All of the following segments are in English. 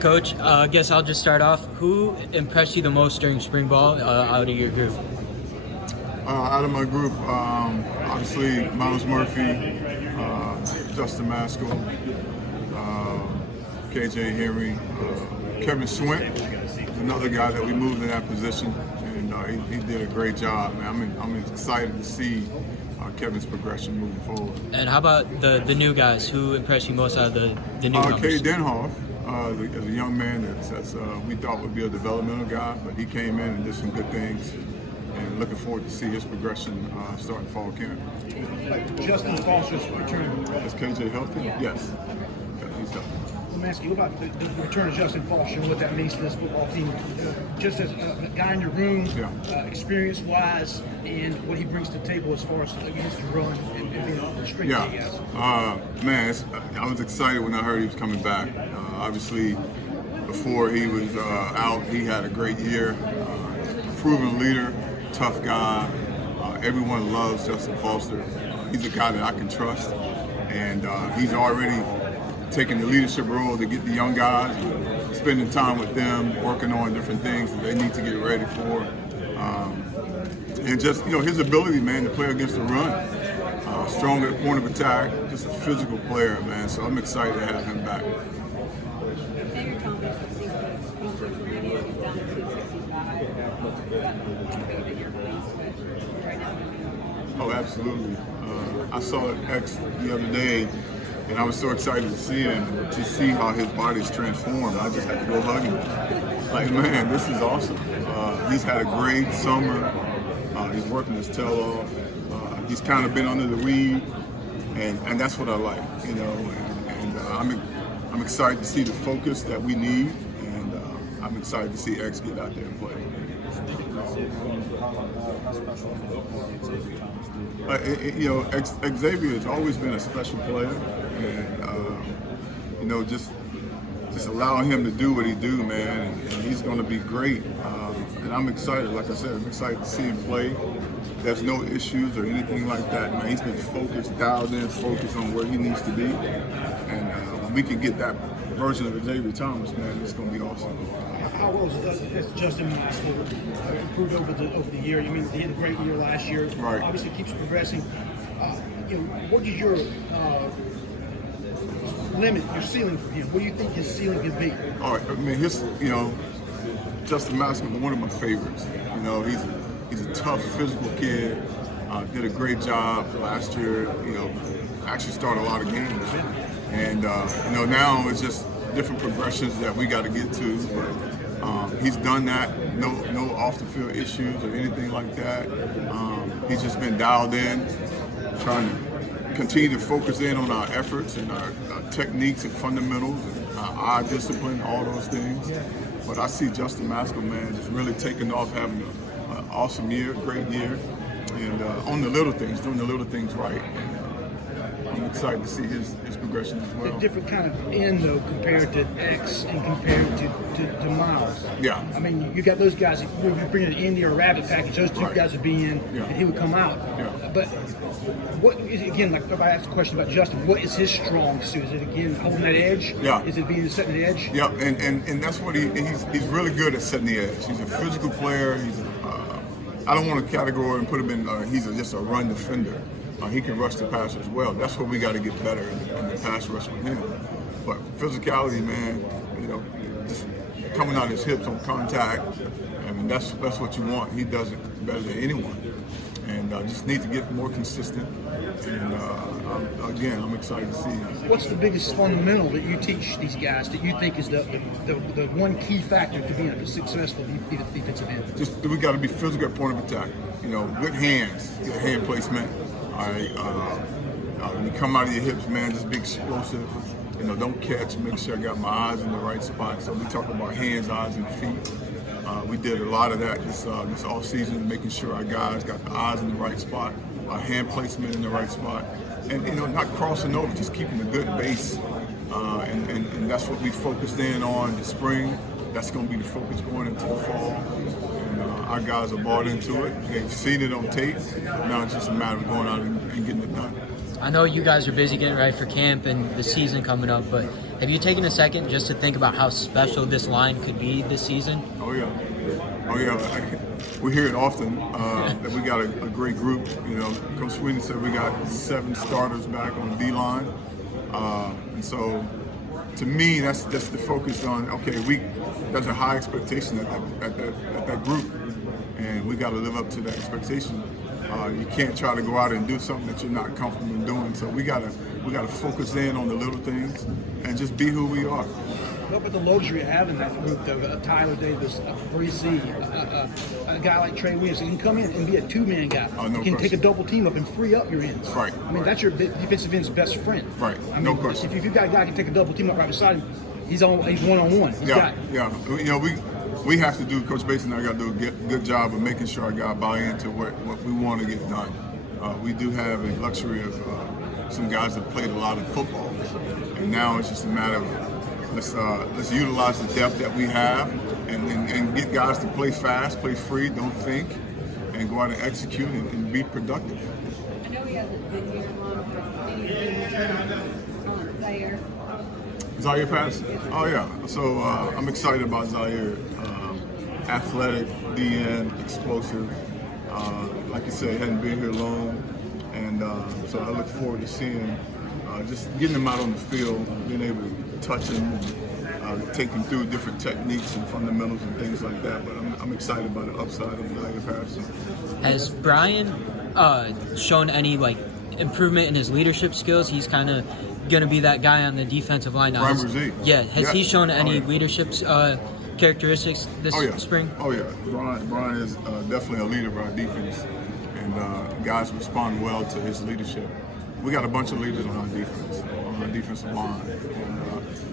Coach, I guess I'll just start off. Who impressed you the most during spring ball out of your group? Out of my group, obviously Miles Murphy, Justin Maskell, KJ Henry, Kevin Swint, another guy that we moved in that position, and he did a great job, man. I'm excited to see Kevin's progression moving forward. And how about the new guys? Who impressed you most out of the newcomers? Kay Denhoff, as a young man that's we thought would be a developmental guy, but he came in and did some good things. And looking forward to see his progression starting fall camp. Justin Foster's return. Is KJ healthy? Yes. Yeah, he's healthy. Lemanski, what about the return of Justin Foster and what that means to this football team? Just as a guy in your room, experience-wise, and what he brings to the table as far as against the run and being on the string. Man, I was excited when I heard he was coming back. Obviously, before he was out, he had a great year. Proven leader, tough guy. Everyone loves Justin Foster. He's a guy that I can trust, and he's already taking the leadership role to get the young guys, spending time with them, working on different things that they need to get ready for. And just, his ability, man, to play against the run. Strong at the point of attack, just a physical player, man. So I'm excited to have him back. Oh, absolutely. I saw X the other day, and I was so excited to see him, to see how his body's transformed. I just had to go hug him. Like, man, this is awesome. He's had a great summer. He's working his tail off. He's kind of been under the weed, and that's what I like, And I'm excited to see the focus that we need, and I'm excited to see X get out there and play. Xavier has always been a special player, and just allowing him to do what he do, man, and he's going to be great. And I'm excited. Like I said, I'm excited to see him play. There's no issues or anything like that, man. He's been focused, dialed in, focused on where he needs to be, and when we can get that version of Xavier Thomas, man, it's going to be awesome. How well has Justin Maskell improved over the year? You mean he had a great year last year. Right. Obviously keeps progressing. What is your limit, your ceiling for him? What do you think his ceiling can be? All right. I mean, Justin Maskell is one of my favorites. He's a tough, physical kid. Did a great job last year. Actually started a lot of games. And now it's just different progressions that we got to get to. But he's done that. No off the field issues or anything like that. He's just been dialed in, trying to continue to focus in on our efforts and our techniques and fundamentals and our eye discipline, all those things. But I see Justin Maskell, man, just really taking off, having an awesome year, great year, and on the little things, doing the little things right. I'm excited to see his progression as well. A different kind of end, though, compared to X and compared to Miles. Yeah. I mean, you got those guys, if you bring an Indy or a Rabbit package, those two guys would be in, and he would come out. Yeah. But again, like if I asked a question about Justin, what is his strong suit? Is it, again, holding that edge? Yeah. Is it being setting the edge? Yeah, and that's what he's really good at, setting the edge. He's a physical player. I don't want to categorize and put him in, he's just a run defender. He can rush the passer as well. That's what we got to get better in the pass rush with him. But physicality, man, just coming out his hips on contact. I mean, that's what you want. He does it better than anyone. And just need to get more consistent. And again, I'm excited to see him. What's the biggest fundamental that you teach these guys that you think is the one key factor to being a successful defensive end? Just we got to be physical at point of attack. Good hands, good hand placement. When you come out of your hips, man, just be explosive. Don't catch. Make sure I got my eyes in the right spot. So we talk about hands, eyes, and feet. We did a lot of that this off season, making sure our guys got the eyes in the right spot, our hand placement in the right spot, and not crossing over, just keeping a good base. And that's what we focused in on this spring. That's going to be the focus going into the fall. And our guys are bought into it. They've seen it on tape. Now it's just a matter of going out and getting it done. I know you guys are busy getting ready for camp and the season coming up, but have you taken a second just to think about how special this line could be this season? Oh yeah. We hear it often that we got a great group. You know, Coach Sweeney said we got 7 starters back on the D-line, and so to me, that's the focus on. Okay, there's a high expectation at that group, and we got to live up to that expectation. You can't try to go out and do something that you're not comfortable in doing. So we gotta focus in on the little things and just be who we are. What about the luxury of having that group, though? Tyler Davis, a 3C, a guy like Trey Williams, he can come in and be a 2-man guy. No he can question. take a double team up and free up your ends. Right. I mean, that's your defensive end's best friend. Right. I mean, No question. If you've got a guy who can take a double team up right beside him, he's one-on-one. He's got it. Yeah. You know, we have to do. Coach Bates and I got to do a good job of making sure our guys buy into what we want to get done. We do have a luxury of some guys that played a lot of football, and now it's just a matter of let's utilize the depth that we have and get guys to play fast, play free, don't think, and go out and execute and be productive. I know he hasn't been here long, but anything Zaire. Zaire Patterson? Oh yeah. So I'm excited about Zaire. Athletic, DN, explosive. Like you said, hadn't been here long, and so I look forward to seeing just getting him out on the field, being able to touch him, and take him through different techniques and fundamentals and things like that. But I'm excited about the upside of Zaire Patterson. Has Brian shown any improvement in his leadership skills? He's kind of going to be that guy on the defensive line now. Brian Brzee. Yeah. Has he shown any leadership characteristics this spring? Oh yeah. Brian is definitely a leader of our defense, and guys respond well to his leadership. We got a bunch of leaders on our defensive line. And,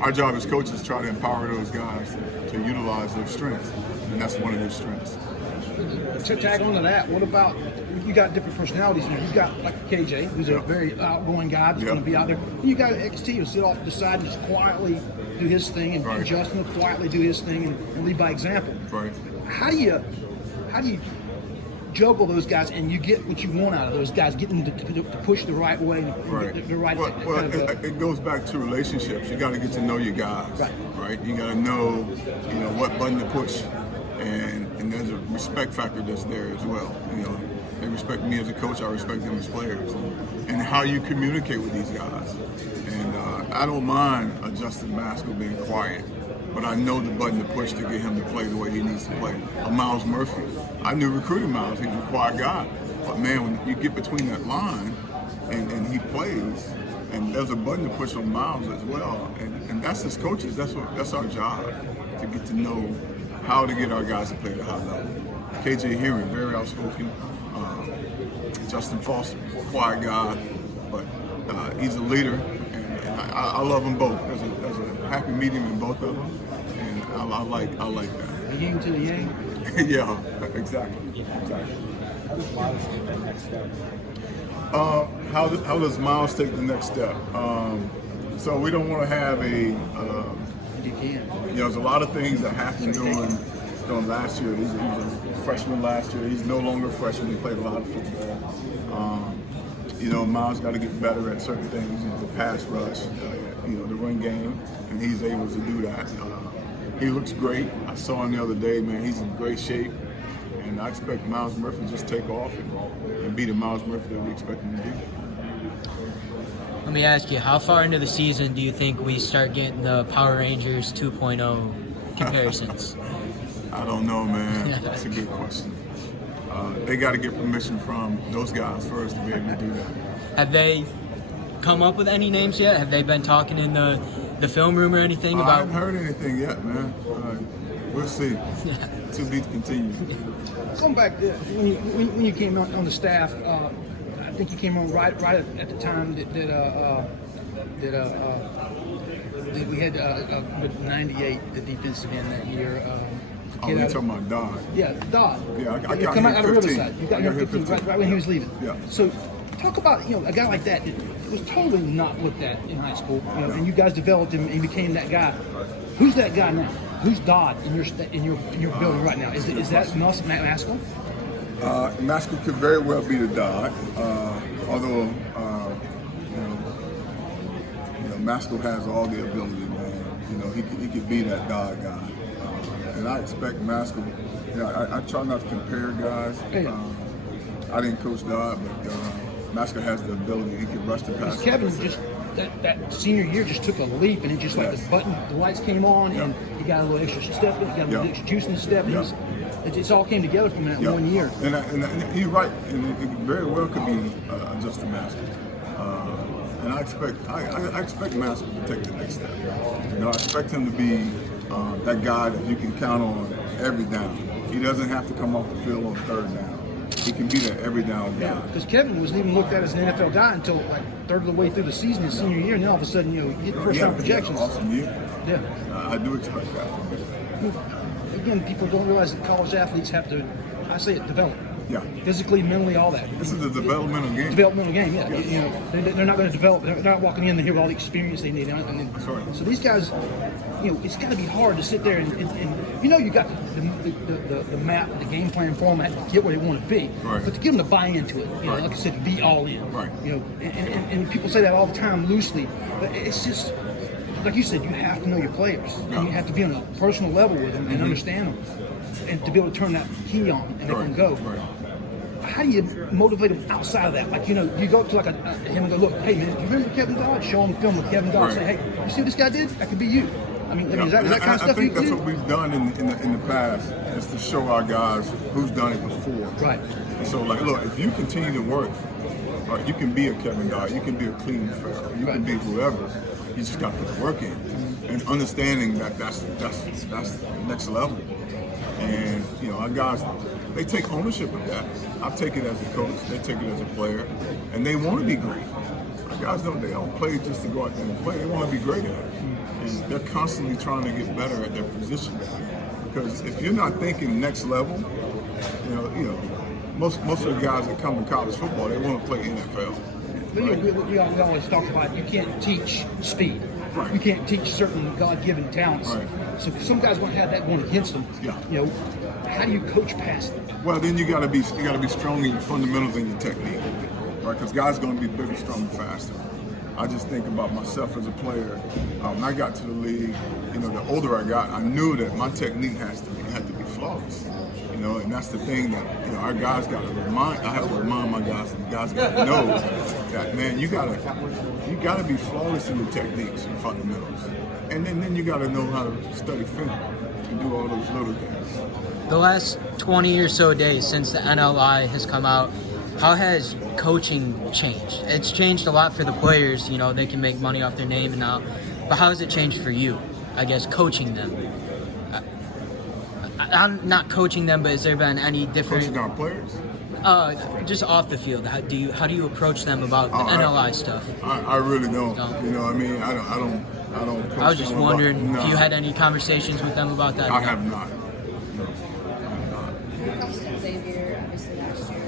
our job as coaches is to try to empower those guys to utilize their strengths, and that's one of his strengths. To tag on to that, what about, you got different personalities here. You've got like KJ, who's a very outgoing guy that's going to be out there. And you got XT who sit off to the side and just quietly do his thing, and Justin will quietly do his thing and lead by example. Right. How do you juggle those guys and you get what you want out of those guys, getting them to push the right way, the right it goes back to relationships. You got to get to know your guys, right? You got to know, what button to push, and there's a respect factor that's there as well. They respect me as a coach, I respect them as players, and how you communicate with these guys. And I don't mind a Justin Maskell being quiet, but I know the button to push to get him to play the way he needs to play. A Miles Murphy, I knew recruiting Miles, he's a quiet guy, but man, when you get between that line and he plays, and there's a button to push on Miles as well, and that's as coaches, that's our job, to get to know how to get our guys to play at a high level. KJ Herring, very outspoken. Justin Foster, quiet guy, but he's a leader, and I love them both. There's a happy medium in both of them, and I like that. The yin to the yang. Yeah, exactly. How does Miles take the next step? So we don't want to have there's a lot of things that happened during last year. He was a freshman last year. He's no longer a freshman. He played a lot of football. Miles got to get better at certain things, the pass rush, the run game, and he's able to do that. He looks great. I saw him the other day, man. He's in great shape, and I expect Miles Murphy to just take off and be the Miles Murphy that we expect him to be. Let me ask you, how far into the season do you think we start getting the Power Rangers 2.0 comparisons? I don't know, man. That's a good question. They got to get permission from those guys first to be able to do that. Have they come up with any names yet? Have they been talking in the film room or anything about? I haven't heard anything yet, man. We'll see. To be continued. Going back to when you came on the staff, I think you came on right at the time that we had with 98 the defensive end that year. You're talking about Dodd. Yeah, Dodd. Yeah, I got come here out of 15. Riverside. You got here 15 right when he was leaving. Yeah. So talk about a guy like that was totally not looked at in high school, and you guys developed him and became that guy. Who's that guy now? Who's Dodd in your building right now? Is that Maskell? Maskell could very well be the Dodd, although Masco has all the ability, man. You know, he could be that dog guy. And I expect Masco, you know, I try not to compare guys. I didn't coach God, but Masco has the ability. He can rush the pass. Kevin just that senior year just took a leap, and it just like the lights came on, and he got a little extra step, he got a little extra juice in his step. And it all came together from that 1 year. And you're right, and it very well could be just a Masco. And I expect Masco to take the next step. You know, I expect him to be that guy that you can count on every down. He doesn't have to come off the field on third down. He can be that every down guy. Because Kevin wasn't even looked at as an NFL guy until like third of the way through the season his senior year, and then all of a sudden, you know, you get first round projections. Awesome year. Yeah. I do expect that from him. Again, people don't realize that college athletes have to, I say it, develop. Yeah. Physically, mentally, all that. This is a developmental game. Developmental game, yeah. Yes. You know, they're not going to develop. They're not walking in here with all the experience they need. That's right. So these guys, you know, it's got to be hard to sit there and you know, you got the map, the game plan format to get where they want to be, right. but to get them to buy into it, you know, like I said, be all in. Right. You know, and people say that all the time loosely, but it's just like you said, you have to know your players, and you have to be on a personal level with them and understand them, and to be able to turn that key on and let them go. Right. How do you motivate them outside of that? Like, you know, you go to like him and go, look, hey man, do you remember Kevin Dodd? Show him film with Kevin Dodd. Right. Say, hey, you see what this guy did? That could be you. I mean, is that kind of stuff I think you that's do? what we've done in the past, is to show our guys who's done it before. Right. And so, like, look, if you continue to work, you can be a Kevin Dodd, you can be a Cleveland Farrell, you can be whoever. You just got to put the work in, and understanding that that's next level. And you know, our guys, they take ownership of that. I take it as a coach, they take it as a player, and they want to be great. Our guys don't play just to go out there and play. They want to be great at it, and they're constantly trying to get better at their position. Because if you're not thinking next level, you know, most of the guys that come to college football, they want to play NFL. Right. We always talk about you can't teach speed. Right. You can't teach certain God-given talents. Right. So some guys going to have that going against them. Yeah. You know, how do you coach past them? Well, then you got to be strong in your fundamentals and your technique, right? Because guys going to be bigger, stronger, faster. I just think about myself as a player. When I got to the league, you know, the older I got, I knew that my technique had to be flawless. You know, and that's the thing that, you know, our guys got to remind. I have to remind my guys, and the guys got to know that, man, you gotta be flawless in your techniques and fundamentals, and then you got to know how to study film and do all those little things. The last 20 or so days since the NLI has come out, how has coaching changed? It's changed a lot for the players. You know, they can make money off their name and now, but how has it changed for you? I guess coaching them. I'm not coaching them, but has there been any different? Coaching our players? Just off the field. How do you approach them about the NLI stuff? I really don't. No. You know, I mean, I don't. I was just wondering if you had any conversations with them about that. I have not. No, I have not. Xavier, obviously last year,